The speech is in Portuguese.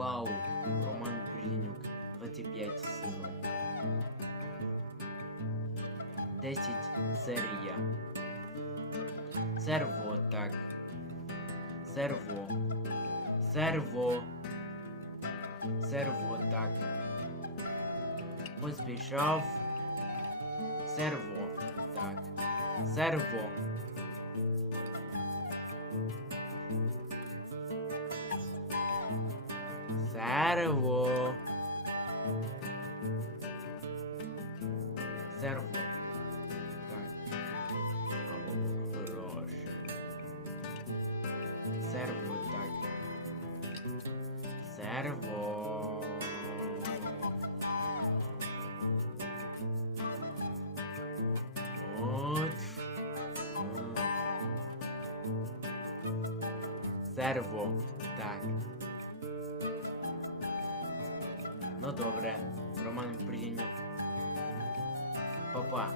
Вау! Роман Прийнюк, 25 сезон. 10 серія. Серво, так. Серво. Серво. Серво, так. Поспішав. Серво. Так. Серво. Cara War. Zero voto. Rocha. Zero voto. Tá Ну добре. Роман прийняв. Папа.